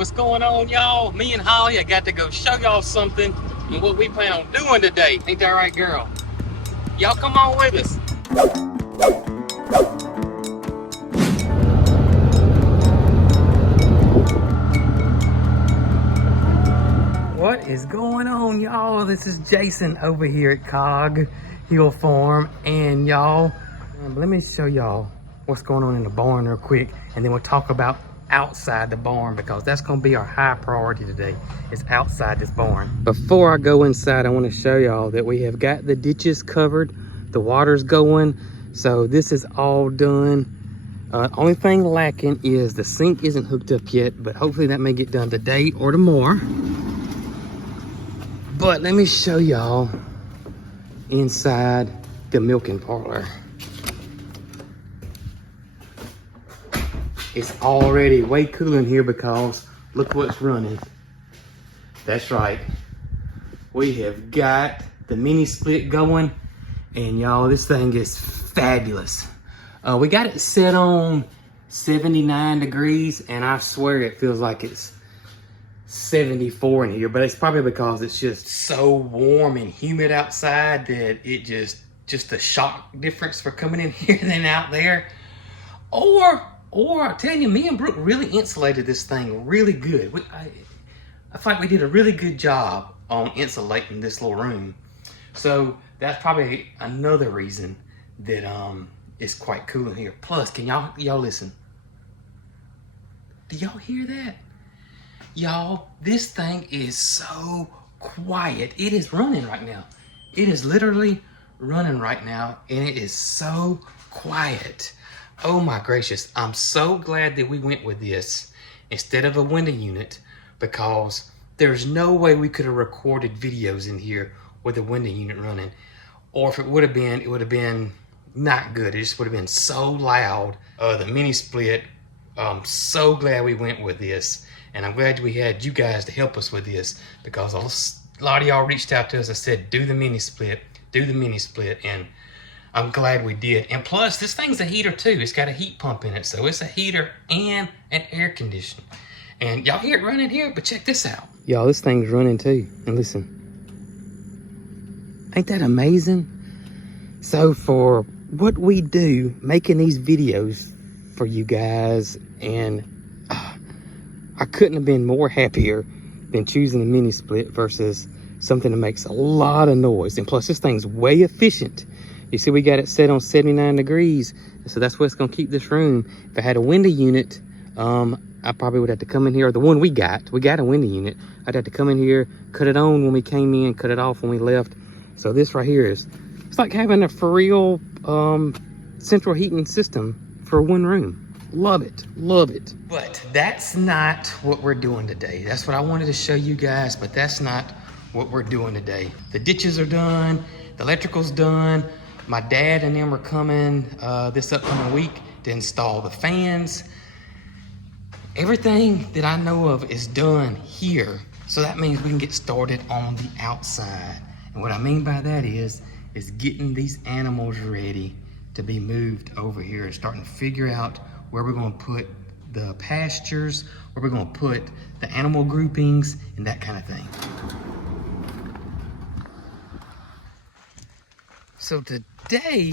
What's going on, y'all? Me and Holly, I got to go show y'all something and what we plan on doing today. Ain't that right, girl? Y'all come on with us. What is going on, y'all? This is Jason over here at Cog Hill Farm, and y'all, let me show y'all what's going on in the barn real quick, and then we'll talk about outside the barn, because that's going to be our high priority today, is outside this barn. Before I go inside, I want to show y'all that we have got the ditches covered, the water's going, so this is all done. Only thing lacking is the sink isn't hooked up yet, but hopefully that may get done today or tomorrow. But let me show y'all inside the milking parlor. It's already way cool in here because look what's running. That's right. We have got the mini split going, and y'all, this thing is fabulous. We got it set on 79 degrees, and I swear it feels like it's 74 in here, but it's probably because it's just so warm and humid outside that it just the shock difference for coming in here than out there. Or I'm telling you, me and Brooke really insulated this thing really good. I feel like we did a really good job on insulating this little room. So that's probably another reason that it's quite cool in here. Plus, can y'all listen? Do y'all hear that? Y'all, this thing is so quiet. It is running right now. It is literally running right now, and it is so quiet. Oh my gracious, I'm so glad that we went with this instead of a window unit, because there's no way we could have recorded videos in here with a window unit running. Or if it would have been not good. It just would have been so loud. The mini split, I'm so glad we went with this. And I'm glad we had you guys to help us with this, because a lot of y'all reached out to us and said, do the mini split, and I'm glad we did. And plus, this thing's a heater too. It's got a heat pump in it, so it's a heater and an air conditioner. And y'all hear it running here, but check this out. Y'all, this thing's running too. And listen, ain't that amazing? So for what we do, making these videos for you guys, and I couldn't have been more happier than choosing a mini split versus something that makes a lot of noise. And plus, this thing's way efficient. You see, we got it set on 79 degrees, so that's what's gonna keep this room. If I had a window unit, I probably would have to come in here, or the one we got a window unit. I'd have to come in here, cut it on when we came in, cut it off when we left. So this right here it's like having a for real central heating system for one room. Love it, love it. But that's not what we're doing today. That's what I wanted to show you guys, but that's not what we're doing today. The ditches are done, the electrical's done. My dad and them are coming this upcoming week to install the fans. Everything that I know of is done here. So that means we can get started on the outside. And what I mean by that is getting these animals ready to be moved over here and starting to figure out where we're going to put the pastures, where we're going to put the animal groupings, and that kind of thing. So today,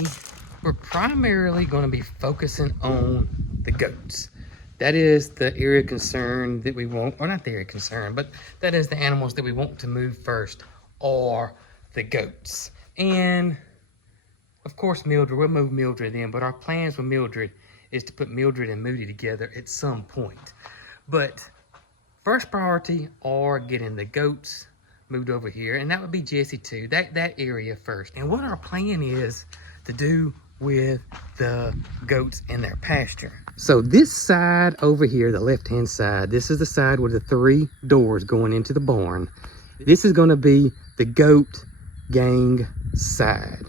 we're primarily going to be focusing on the goats. That is the area of concern that we want, or not the area of concern, but that is the animals that we want to move first, are the goats. And of course, Mildred, we'll move Mildred in, but our plans with Mildred is to put Mildred and Moody together at some point. But first priority are getting the goats moved over here, and that would be Jesse too, that area first. And what our plan is to do with the goats in their pasture. So this side over here, the left-hand side, this is the side with the 3 doors going into the barn. This is going to be the goat gang side,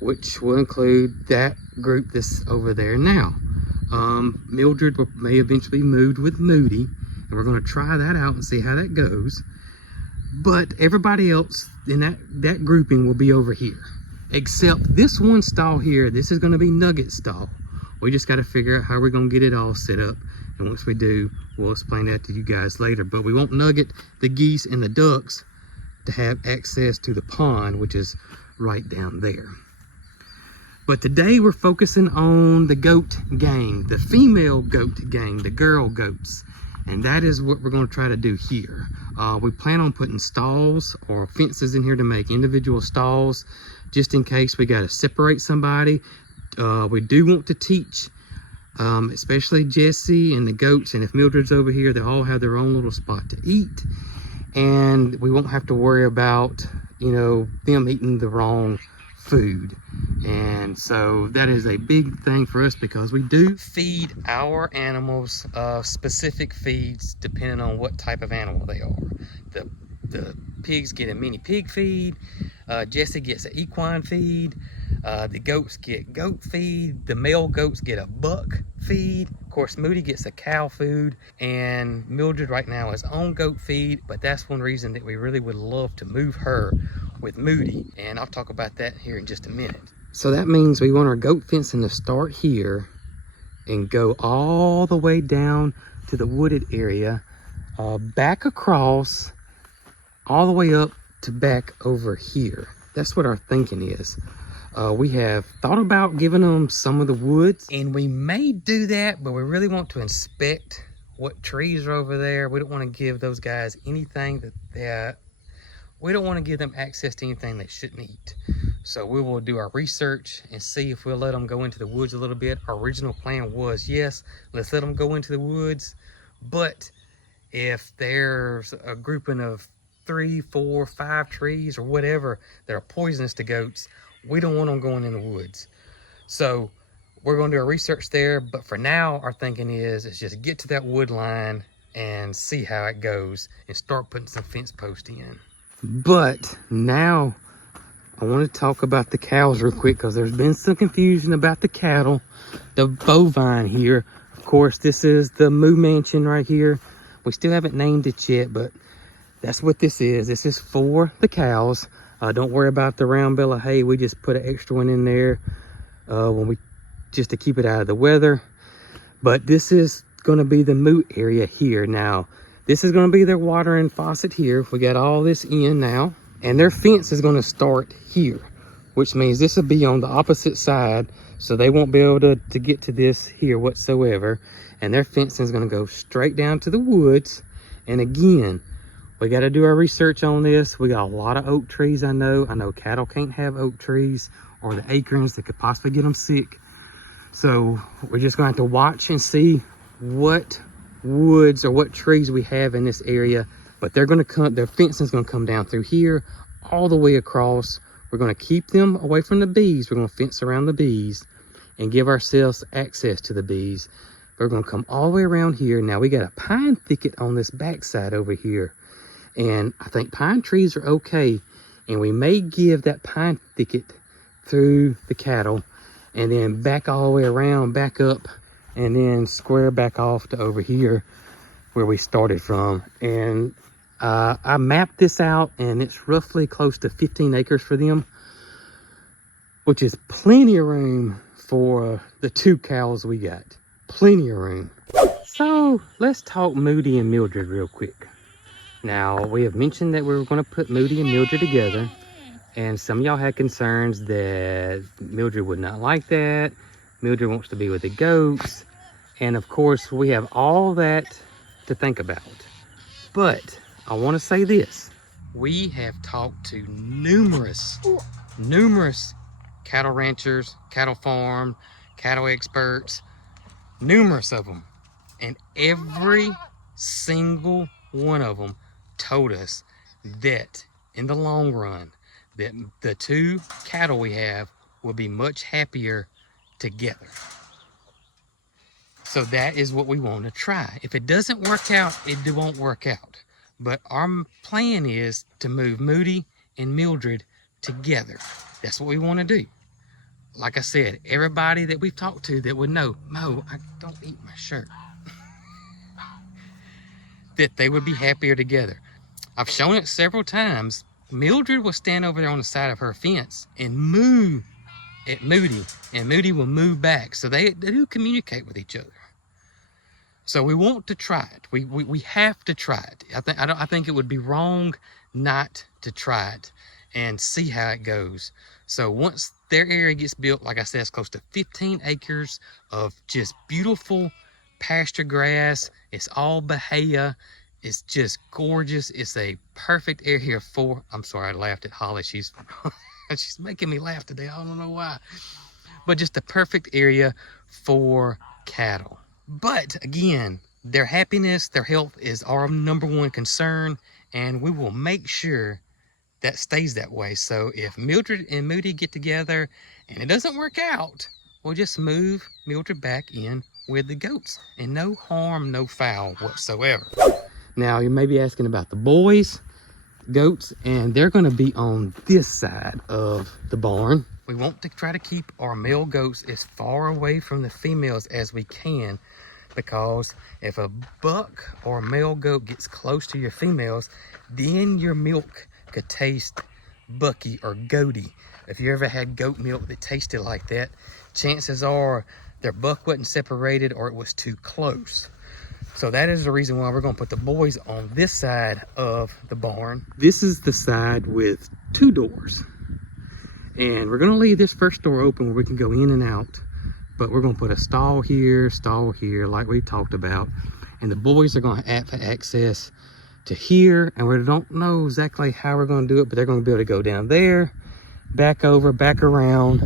which will include that group that's over there now. Mildred may eventually move with Moody, and we're going to try that out and see how that goes. But everybody else in that grouping will be over here, except this one stall here. This is going to be Nugget stall. We just got to figure out how we're going to get it all set up And once we do, we'll explain that to you guys later. But we want Nugget, the geese, and the ducks to have access to the pond, which is right down there. But today we're focusing on the goat gang, the female goat gang, the girl goats. And that is what we're going to try to do here. We plan on putting stalls or fences in here to make individual stalls, just in case we got to separate somebody. We do want to teach, especially Jesse and the goats, and if Mildred's over here, they all have their own little spot to eat. And we won't have to worry about, you know, them eating the wrong food. And so that is a big thing for us, because we do feed our animals specific feeds depending on what type of animal they are. The pigs get a mini pig feed, Jesse gets an equine feed, the goats get goat feed, the male goats get a buck feed. Of course, Moody gets a cow food, and Mildred right now is on goat feed, but that's one reason that we really would love to move her with Moody, and I'll talk about that here in just a minute. So that means we want our goat fencing to start here and go all the way down to the wooded area, back across, all the way up to back over here. That's what our thinking is. We have thought about giving them some of the woods, and we may do that, but we really want to inspect what trees are over there. We don't want to give those guys anything we don't want to give them access to anything they shouldn't eat. So we will do our research and see if we'll let them go into the woods a little bit. Our original plan was, yes, let's let them go into the woods. But if there's a grouping of 3, 4, 5 trees or whatever that are poisonous to goats, we don't want them going in the woods. So we're going to do our research there. But for now, our thinking is just get to that wood line and see how it goes and start putting some fence posts in. But now I want to talk about the cows real quick, because there's been some confusion about the cattle, the bovine here. Of course, this is the Moo Mansion right here. We still haven't named it yet, but that's what this is. This is for the cows. Don't worry about the round bale of hay. We just put an extra one in there just to keep it out of the weather. But this is going to be the moo area here. Now, this is going to be their watering faucet here. We got all this in now. And their fence is going to start here, which means this will be on the opposite side. So they won't be able to get to this here whatsoever. And their fence is going to go straight down to the woods. And again, we got to do our research on this. We got a lot of oak trees, I know. I know cattle can't have oak trees, or the acorns that could possibly get them sick. So we're just going to have to watch and see what woods or what trees we have in this area. But they're going to come, their fence is going to come down through here all the way across. We're going to keep them away from the bees. We're going to fence around the bees and give ourselves access to the bees. We're going to come all the way around here. Now we got a pine thicket on this backside over here, and I think pine trees are okay, and we may give that pine thicket through the cattle and then back all the way around, back up, and then square back off to over here where we started from. And I mapped this out, and it's roughly close to 15 acres for them, which is plenty of room for the 2 cows we got. Plenty of room. So let's talk Moody and Mildred real quick. Now, we have mentioned that we were going to put Moody and Mildred together, and some of y'all had concerns that Mildred would not like that. Mildred wants to be with the goats. And of course, we have all that to think about. But I want to say this. We have talked to numerous cattle ranchers, cattle farm, cattle experts, numerous of them. And every single one of them told us that in the long run, that the 2 cattle we have will be much happier together. So that is what we want to try. If it doesn't work out, it won't work out. But our plan is to move Moody and Mildred together. That's what we want to do. Like I said, everybody that we've talked to that would know, Mo, I don't eat my shirt. That they would be happier together. I've shown it several times. Mildred will stand over there on the side of her fence and moo at Moody, and Moody will move back. So they do communicate with each other. So we want to try it. We have to try it. I think it would be wrong not to try it and see how it goes. So once their area gets built, like I said, it's close to 15 acres of just beautiful pasture grass. It's all bahia. It's just gorgeous. It's a perfect area for, I'm sorry, I laughed at Holly. She's she's making me laugh today. I don't know why. But just a perfect area for cattle. But again, their happiness, their health is our #1 concern, and we will make sure that stays that way. So if Mildred and Moody get together and it doesn't work out, we'll just move Mildred back in with the goats, and no harm, no foul whatsoever. Now you may be asking about the boys' goats, and they're going to be on this side of the barn. We want to try to keep our male goats as far away from the females as we can, because if a buck or a male goat gets close to your females, then your milk could taste bucky or goaty. If you ever had goat milk that tasted like that, chances are their buck wasn't separated or it was too close. So that is the reason why we're going to put the boys on this side of the barn. This is the side with 2 doors. And we're going to leave this first door open where we can go in and out. But we're going to put a stall here, like we talked about. And the boys are going to have access to here. And we don't know exactly how we're going to do it, but they're going to be able to go down there, back over, back around.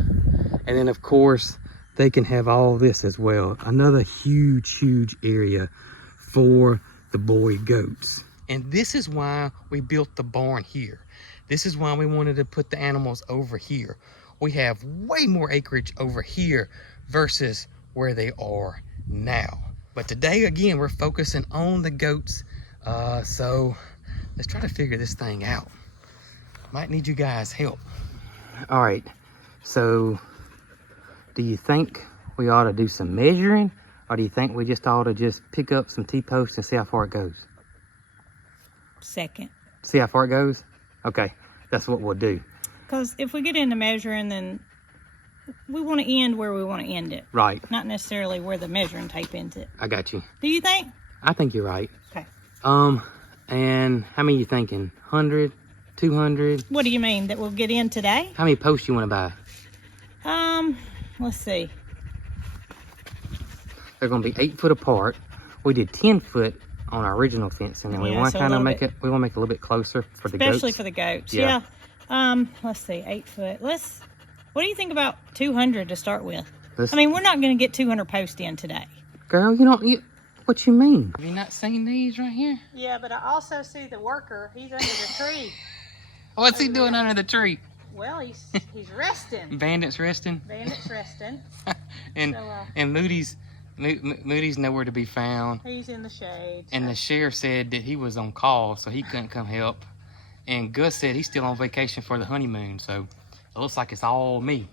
And then, of course, they can have all this as well. Another huge, huge area for the boy goats. And this is why we built the barn here. This is why we wanted to put the animals over here. We have way more acreage over here versus where they are now. But today, again, we're focusing on the goats. So let's try to figure this thing out. Might need you guys' help. All right, so do you think we ought to do some measuring, or do you think we just ought to just pick up some T-posts and see how far it goes? Second. See how far it goes? Okay, that's what we'll do. Because if we get into measuring, then we want to end where we want to end it. Right. Not necessarily where the measuring tape ends it. I got you. Do you think? I think you're right. Okay. And how many you thinking? 100? 200? What do you mean? That we'll get in today? How many posts you want to buy? Let's see. They're going to be 8 foot apart. We did 10 foot on our original fencing, and we want to kind of make it. We want to make it a little bit closer for the goats. Especially for the goats. Yeah. Let's see. 8 foot. What do you think about 200 to start with? I mean, we're not going to get 200 posts in today. Girl, what you mean? Have you not seen these right here? Yeah, but I also see the worker. He's under the tree. What's he doing under the tree? Well, he's resting. Bandit's resting. Bandit's resting. and So, and Moody's nowhere to be found. He's in the shade. And the sheriff said that he was on call, so he couldn't come help. And Gus said he's still on vacation for the honeymoon, so it looks like it's all me.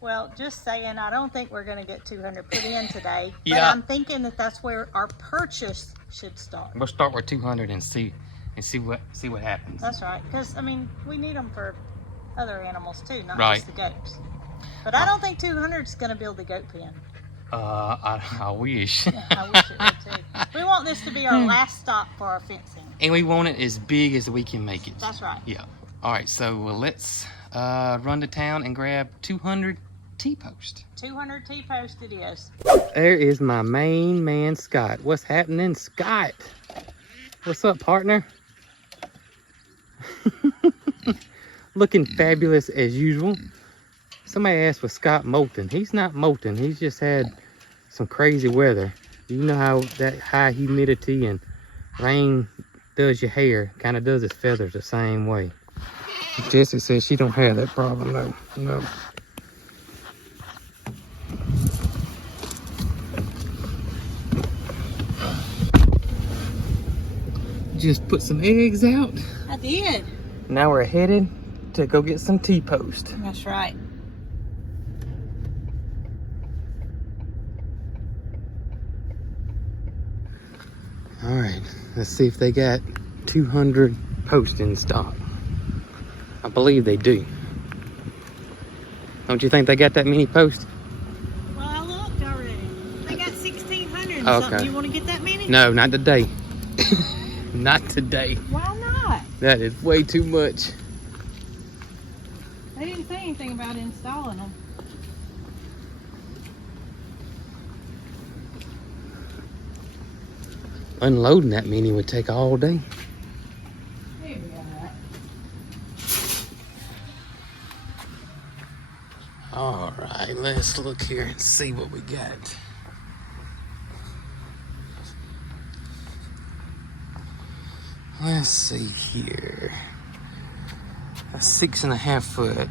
Well, just saying, I don't think we're going to get 200 put in today. But Yeah. I'm thinking that that's where our purchase should start. We'll start with 200 and see what happens. That's right. Because, I mean, we need them for other animals too, not Right. just the goats. But I don't think 200 is going to build the goat pen. I wish. I wish it would too. We want this to be our last stop for our fencing. And we want it as big as we can make it. That's right. Yeah. All right, so let's run to town and grab 200 T-posts. 200 T-post it is. There is my main man, Scott. What's happening, Scott? What's up, partner? Looking fabulous as usual. Somebody asked for Scott molting. He's not molting. He's just had some crazy weather. You know how that high humidity and rain does your hair. Kind of does his feathers the same way. Jessie says she don't have that problem though. No. Just put some eggs out. I did. Now we're headed to go get some T-post. That's right. All right, let's see if they got 200 posts in stock. I believe they do. Don't you think they got that many posts? Well, I looked already. They got 1,600 Something you want to get that many? No, not today. Not today. Why not? That is way too much. They didn't say anything about installing them. Unloading that many would take all day. There we go. All right, let's look here and see what we got. Let's see here. A 6.5 foot.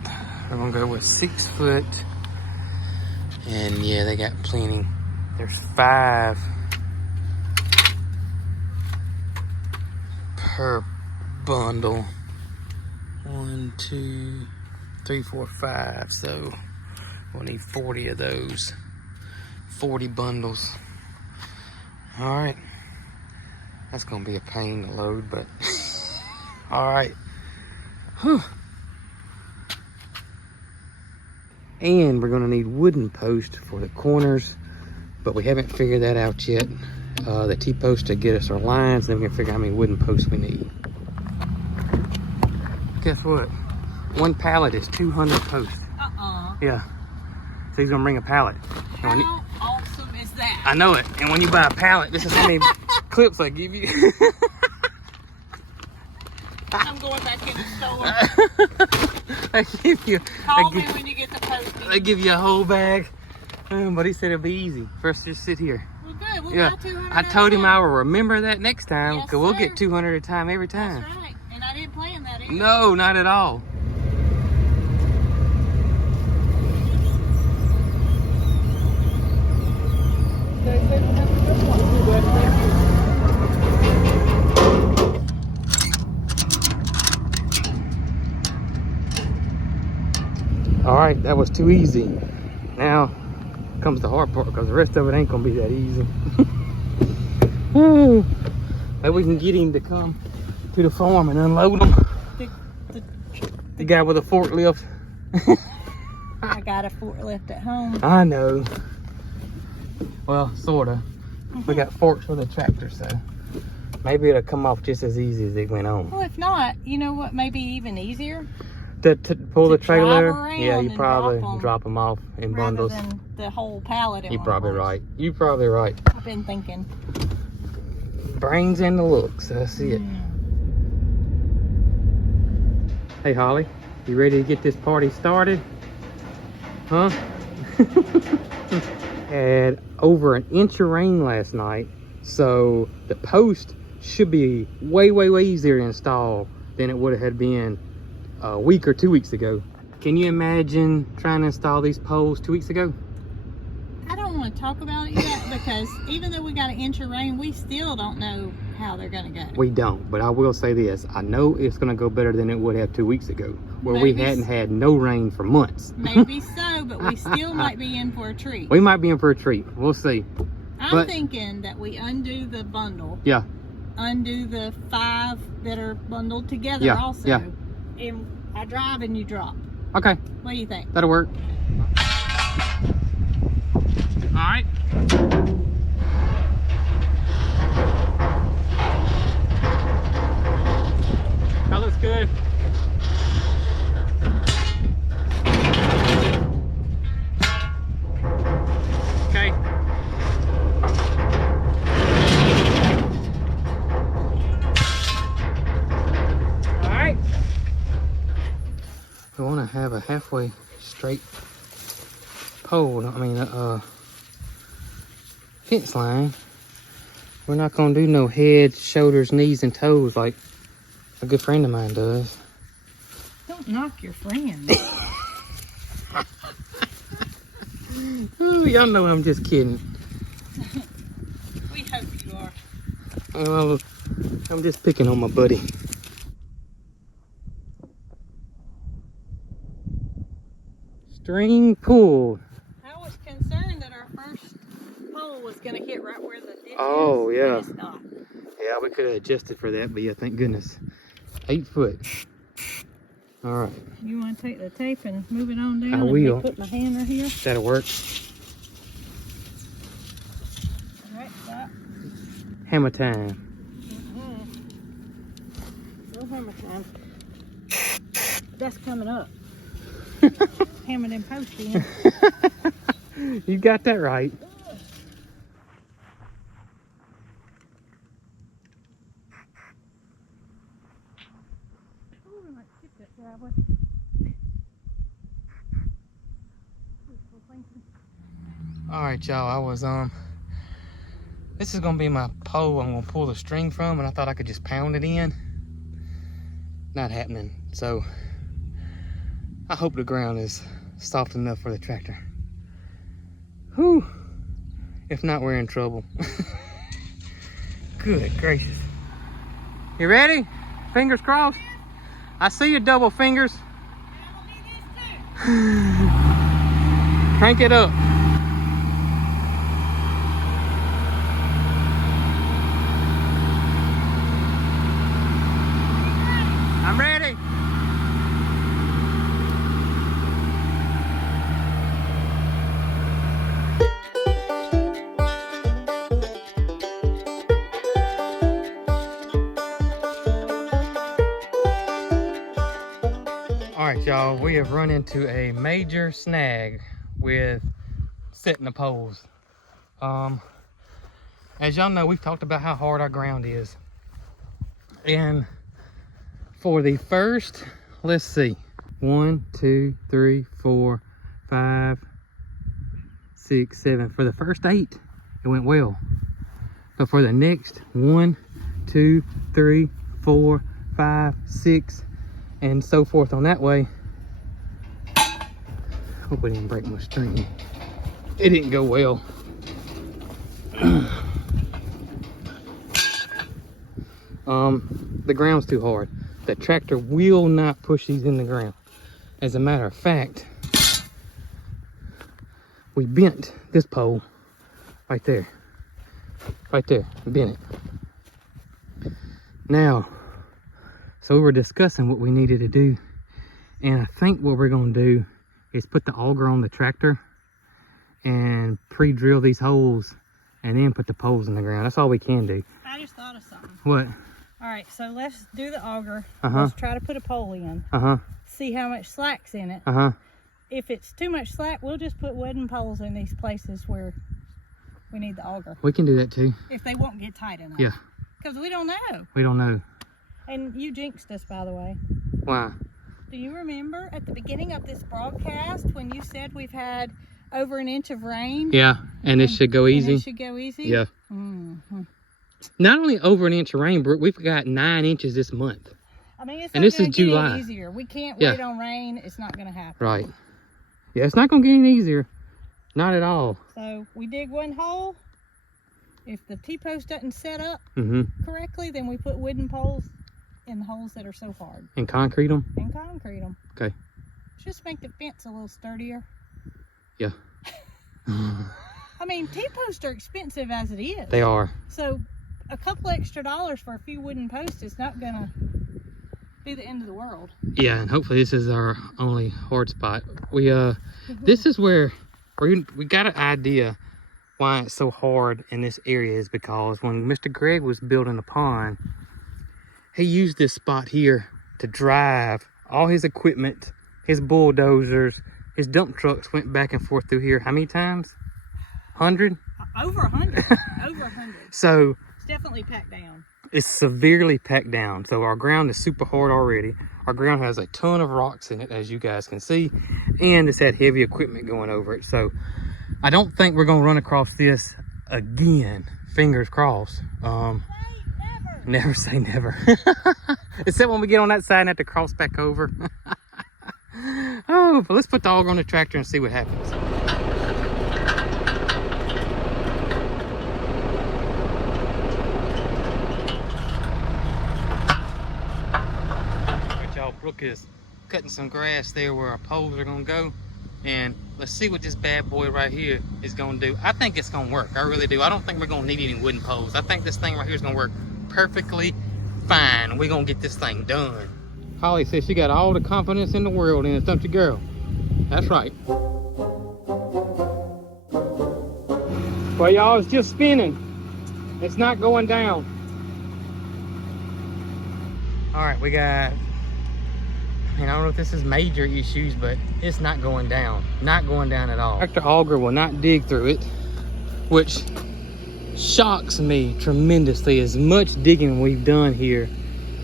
We're gonna go with 6 foot. And yeah, they got plenty. There's 5 per bundle. 1, 2, 3, 4, 5. So we'll need 40 of those. 40 bundles. All right. That's gonna be a pain to load, but all right. Whew. And we're gonna need wooden posts for the corners, but we haven't figured that out yet. The T-post to get us our lines, then we can figure out how many wooden posts we need. Guess what? One pallet is 200 posts. Yeah. So he's gonna bring a pallet. How awesome is that? I know it. And when you buy a pallet, this is how many clips I give you. I'm going back in the store. They give you. Call me when you get the posting. They give you a whole bag. But he said it'll be easy. First, just sit here. Well, good. We'll Yeah. buy 200 I told him at a I time. will remember that next time, Yes, because we'll sir. get 200 at a time every time. That's right. And I didn't plan that either. No, not at all. All right, that was too easy. Now comes the hard part, because the rest of it ain't gonna be that easy. Maybe we can get him to come to the farm and unload them. The guy with a forklift. I got a forklift at home. I know. Well, sorta. We got forks for the tractor, so maybe it'll come off just as easy as it went on. Well, if not, you know what? Maybe even easier. To pull the To trailer, drive around yeah, you and probably drop 'em drop them off in rather bundles. than the whole pallet. You're probably right. You're probably right. I've been thinking. Brains and the looks. That's it. Hey, Holly, you ready to get this party started? Huh? Had over an inch of rain last night, so the post should be way easier to install than it would have been a week or 2 weeks ago. Can you imagine trying to install these poles 2 weeks ago? I don't want to talk about it yet because even though we got an inch of rain, we still don't know how they're going to go. We don't, but I will say this. I know it's going to go better than it would have 2 weeks ago, where we hadn't had no rain for months. Maybe so, but we still might be in for a treat. We might be in for a treat. We'll see. I'm thinking that we undo the bundle. Yeah. Undo the 5 that are bundled together also. Yeah. And I drive and you drop. Okay. What do you think? That'll work. All right. That looks good. Okay. All right. We want to have a halfway straight pole. I mean, fence line. We're not gonna do no head, shoulders, knees, and toes like a good friend of mine does. Don't knock your friend. Ooh, y'all know I'm just kidding. We hope you are. Well, I'm just picking on my buddy. String pulled. I was concerned that our first pole was going to hit right where the ditch Oh, is, yeah. but it's not. Yeah, we could have adjusted for that, but yeah, thank goodness. 8 foot. All right, You want to take the tape and move it on down? I and will. me put my hand right here. that'll work. All right, Hammer time. No hammer time. That's coming up. Hammer them posts in. You got that right. Ooh, I might skip that driveway. All right, y'all. I was this is gonna be my pole I'm gonna pull the string from, and I thought I could just pound it in. Not happening. So I hope the ground is soft enough for the tractor. Whew. If not, we're in trouble. Good gracious. You ready? Fingers crossed. I see your double fingers. Crank it up. I'm ready. All right, y'all, we have run into a major snag with setting the poles. As y'all know, we've talked about how hard our ground is. And for the first, let's see, 1, 2, 3, 4, 5, 6, 7. For the first 8, it went well. But for the next 1, 2, 3, 4, 5, 6, and so forth on that way. Hope we didn't break my string. It didn't go well. The ground's too hard. The tractor will not push these in the ground. As a matter of fact, we bent this pole right there. Right there, bent it. Now, so we were discussing what we needed to do, and I think what we're gonna do is put the auger on the tractor and pre-drill these holes and then put the poles in the ground. That's all we can do. I just thought of something. What? All right, so let's do the auger. Uh-huh. Let's try to put a pole in. Uh-huh. See how much slack's in it. Uh-huh. If it's too much slack, we'll just put wooden poles in these places where we need the auger. We can do that too. If they won't get tight enough. Yeah. Because we don't know. We don't know. And you jinxed us, by the way. Why? Do you remember at the beginning of this broadcast when you said we've had over an inch of rain? Yeah, and it should go easy. And it should go easy? Yeah. Mm-hmm. Not only over an inch of rain, Brooke, we've got 9 inches this month. I mean, it's And not this gonna is get July. any easier. We can't Yeah. wait on rain. It's not going to happen. Right. Yeah, it's not going to get any easier. Not at all. So we dig one hole. If the T-post doesn't set up correctly, then we put wooden poles in the holes that are so hard. And concrete them? And concrete them. Okay. Just make the fence a little sturdier. Yeah. I mean, T-posts are expensive as it is. They are. So a couple extra dollars for a few wooden posts is not going to be the end of the world. Yeah, and hopefully this is our only hard spot. We this is where we got an idea why it's so hard in this area is because when Mr. Greg was building a pond, he used this spot here to drive all his equipment, his bulldozers, his dump trucks went back and forth through here. How many times? 100? Over 100. Over 100. So It's definitely packed down. it's severely packed down. So our ground is super hard already. Our ground has a ton of rocks in it, as you guys can see, and it's had heavy equipment going over it. So I don't think we're gonna run across this again. Fingers crossed. Never say never. Except when we get on that side and have to cross back over. Oh, but let's put the auger on the tractor and see what happens. Alright, y'all, Brooke is cutting some grass there where our poles are gonna go. And let's see what this bad boy right here is gonna do. I think it's gonna work. I really do. I don't think we're gonna need any wooden poles. I think this thing right here is gonna work perfectly fine. We're gonna get this thing done. Holly says she got all the confidence in the world in it, don't you, girl? That's right. Well, y'all, it's just spinning. It's not going down. All right, we got, and I don't know if this is major issues, but it's not going down. Not going down at all. Tractor auger will not dig through it, which shocks me tremendously. As much digging we've done here,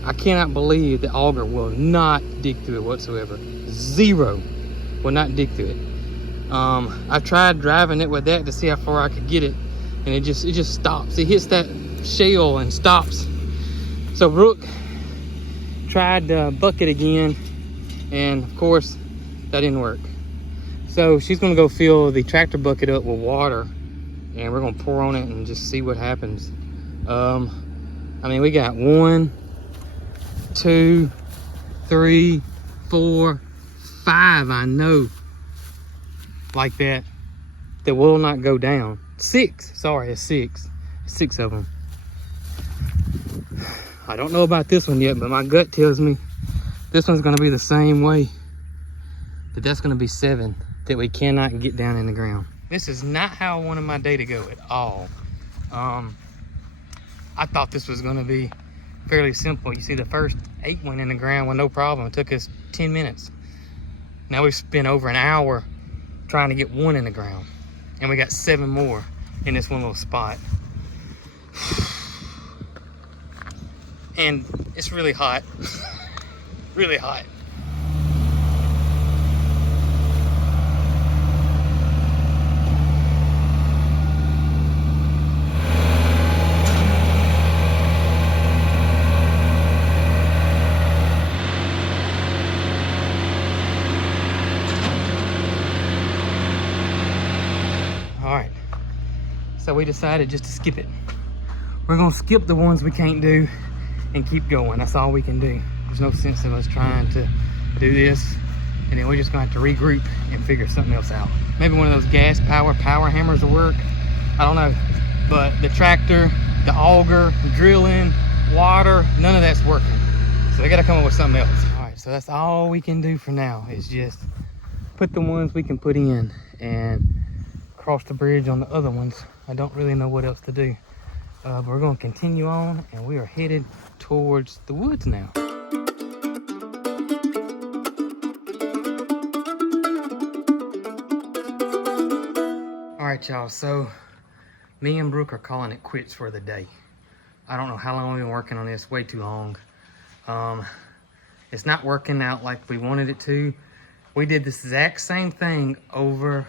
I cannot believe the auger will not dig through it whatsoever. Zero will not dig through it. I've tried driving it with that to see how far I could get it, and it just stops. It hits that shell and stops. So Brooke tried to bucket again, and of course that didn't work. So she's gonna go fill the tractor bucket up with water, and we're gonna pour on it and just see what happens. I mean, we got 1, 2, 3, 4, 5, I know, like that will not go down. 6, sorry, it's 6. 6 of them. I don't know about this one yet, but my gut tells me this one's gonna be the same way. But that's gonna be 7 that we cannot get down in the ground. This is not how I wanted my day to go at all. I thought this was gonna be fairly simple. You see the first 8 went in the ground with no problem. It took us 10 minutes. Now we've spent over an hour trying to get 1 in the ground. And we got 7 more in this one little spot. And it's really hot. Really hot. All right, so we decided just to skip it. We're gonna skip the ones we can't do and keep going. That's all we can do. There's no sense in us trying to do this, and then we're just gonna have to regroup and figure something else out. Maybe one of those gas power hammers will work. I don't know, but the tractor, the auger, drilling, water, none of that's working. So we gotta come up with something else. All right, so that's all we can do for now, is just put the ones we can put in and cross the bridge on the other ones. I don't really know what else to do. But we're gonna continue on, and we are headed towards the woods now. All right, y'all, so me and Brooke are calling it quits for the day. I don't know how long we've been working on this, way too long. It's not working out like we wanted it to. We did this exact same thing over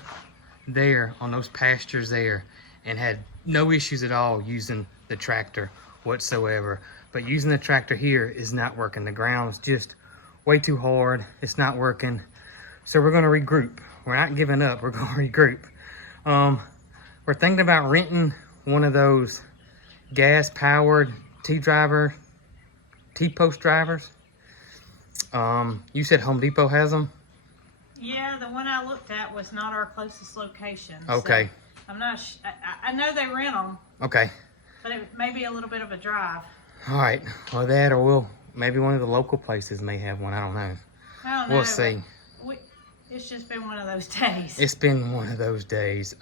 there on those pastures there and had no issues at all using the tractor whatsoever. But using the tractor here is not working. The ground's just way too hard. It's not working. So we're gonna regroup. We're not giving up, we're gonna regroup. We're thinking about renting one of those gas powered T-post drivers. You said Home Depot has them? Yeah, the one I looked at was not our closest location. Okay. So I'm not. I know they rent them. Okay. But it may be a little bit of a drive. All right. Well, that, or maybe one of the local places may have one. I don't know. I don't know. We'll see. It's just been one of those days. It's been one of those days.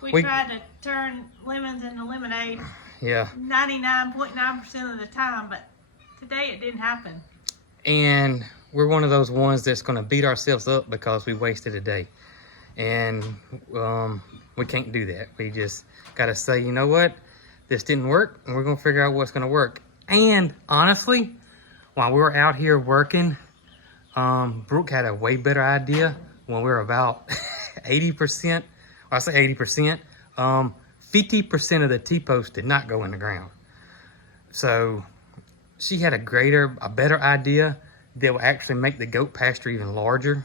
We tried to turn lemons into lemonade. Yeah. 99.9% of the time, but today it didn't happen. And we're one of those ones that's going to beat ourselves up because we wasted a day. And we can't do that. We just got to say, you know what? This didn't work, and we're going to figure out what's going to work. And honestly, while we were out here working, Brooke had a way better idea when we were about 80%. Well, I say 80%. 50% of the T-post did not go in the ground. So she had a better idea that will actually make the goat pasture even larger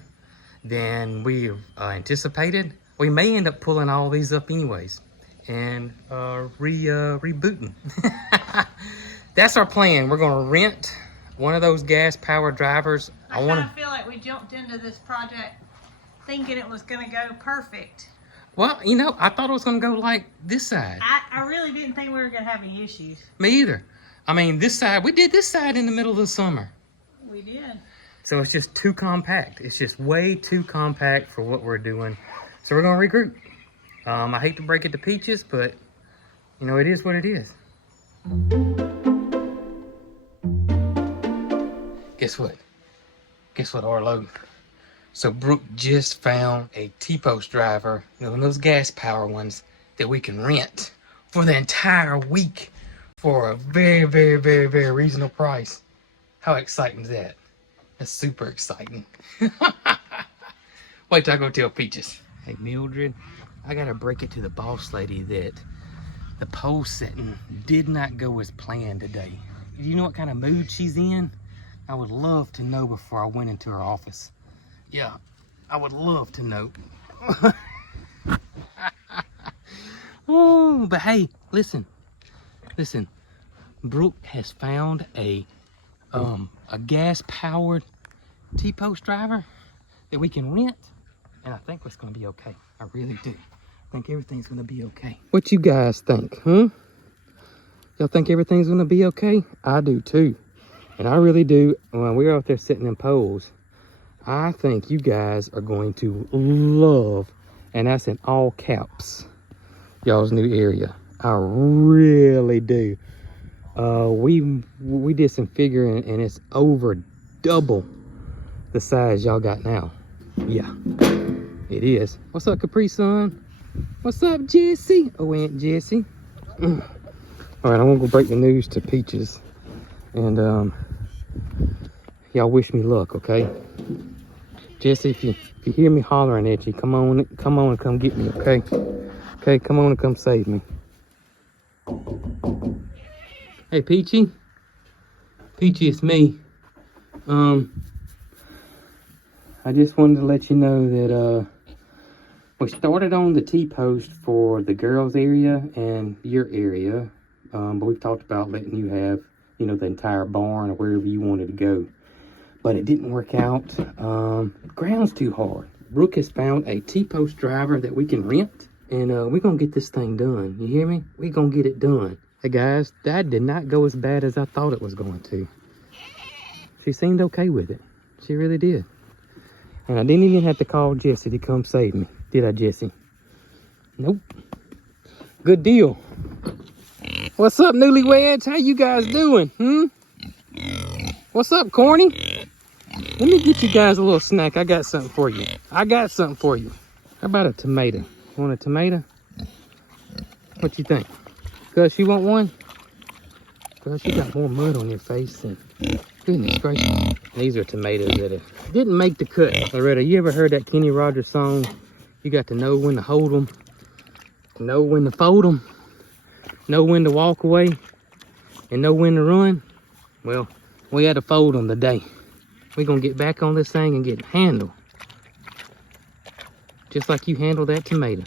than we anticipated. We may end up pulling all these up anyways and rebooting. That's our plan. We're gonna rent one of those gas powered drivers. I kind of feel like we jumped into this project thinking it was gonna go perfect. Well, you know, I thought it was gonna go like this side. I really didn't think we were gonna have any issues. Me either. I mean, this side, we did this side in the middle of the summer. We did. So it's just too compact. It's just way too compact for what we're doing. So we're gonna regroup. I hate to break it to Peaches, but you know, it is what it is. Guess what? Guess what, Arlo? So Brooke just found a T-post driver, you know, one of those gas power ones that we can rent for the entire week for a very, very, very, very reasonable price. How exciting is that? That's super exciting. Wait till I go tell Peaches. Hey Mildred, I gotta break it to the boss lady that the pole setting did not go as planned today. Do you know what kind of mood she's in? I would love to know before I went into her office. Yeah, I would love to know. Oh, but hey, listen. Brooke has found a gas-powered T-post driver that we can rent, and I think it's gonna be okay. I really do. I think everything's gonna be okay. What you guys think, huh? Y'all think everything's gonna be okay? I do too, and I really do. When we're out there sitting in poles, I think you guys are going to love, and that's in all caps, y'all's new area. I really do. We did some figuring, and it's over double the size y'all got now. Yeah, it is. What's up, Capri Sun? What's up, Jesse? Oh, Aunt Jessie. All right, I'm gonna go break the news to Peaches, and y'all wish me luck, okay? Jesse, if you hear me hollering at you, come on and come get me, okay? Okay, come on and come save me. Hey, Peachy, it's me. I just wanted to let you know that we started on the T-post for the girls area and your area, but we've talked about letting you have, you know, the entire barn or wherever you wanted to go. But it didn't work out. Ground's too hard. Brooke has found a T-post driver that we can rent, and we're gonna get this thing done. You hear me? We're gonna get it done. Hey guys, that did not go as bad as I thought it was going to. She seemed okay with it. She really did. And I didn't even have to call Jesse to come save me. Did I, Jesse? Nope. Good deal. What's up, newlyweds? How you guys doing? What's up, Corny? Let me get you guys a little snack. I got something for you. How about a tomato? You want a tomato? What you think? Gus, you want one? Gus, you got more mud on your face than... Goodness gracious. These are tomatoes that didn't make the cut. Loretta, you ever heard that Kenny Rogers song? You got to know when to hold them, know when to fold them, know when to walk away, and know when to run. Well, we had to fold them today. We're going to get back on this thing and get it handled. Just like you handled that tomato.